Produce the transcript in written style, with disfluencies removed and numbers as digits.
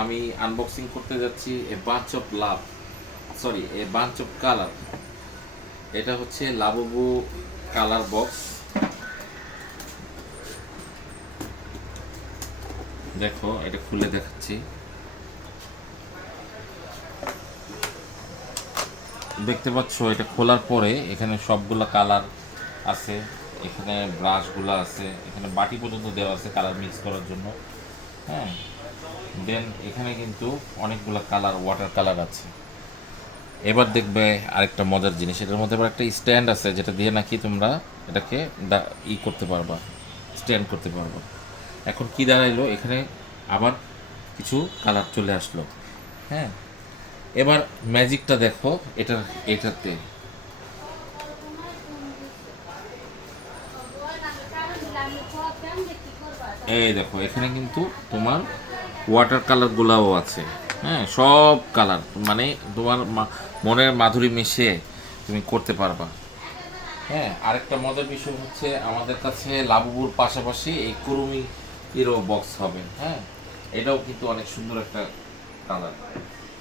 আমি আনবক্সিং করতে যাচ্ছি a bunch of love, sorry a bunch of colour. এটা হচ্ছে লাবুবু কালার বক্স। দেখো এটা খুলে দেখাচ্ছি। দেখতে পাচ্ছ এটা খোলার পরে এখানে সবগুলো কালার আছে, এখানে ব্রাশগুলো আছে, এখানে বাটি পর্যন্ত দেওয়া আছে কালার মিক্স করার জন্য। হ্যাঁ, দেন এখানে কিন্তু অনেকগুলো কালার, ওয়াটার কালার আছে। এবার দেখবে আরেকটা মজার জিনিস, এটার মধ্যে আবার একটা স্ট্যান্ড আছে যেটা দিয়ে নাকি তোমরা এটাকে করতে পারবা, স্ট্যান্ড করতে পারবা। এখন কি দাঁড়াইলো, এখানে আবার কিছু কালার চলে আসলো। হ্যাঁ, এবার ম্যাজিকটা দেখো এটাতে। এই দেখো এখানে কিন্তু তোমার ওয়াটার কালারগুলোও আছে। হ্যাঁ, সব কালার, মানে তোমার মনের মাধুরী মিশিয়ে তুমি করতে পারবা। হ্যাঁ, আরেকটা মজার বিষয় হচ্ছে আমাদের কাছে লাবুবুর পাশাপাশি এই কুরুমি এরও বক্স হবে। হ্যাঁ, এটাও কিন্তু অনেক সুন্দর একটা কালার।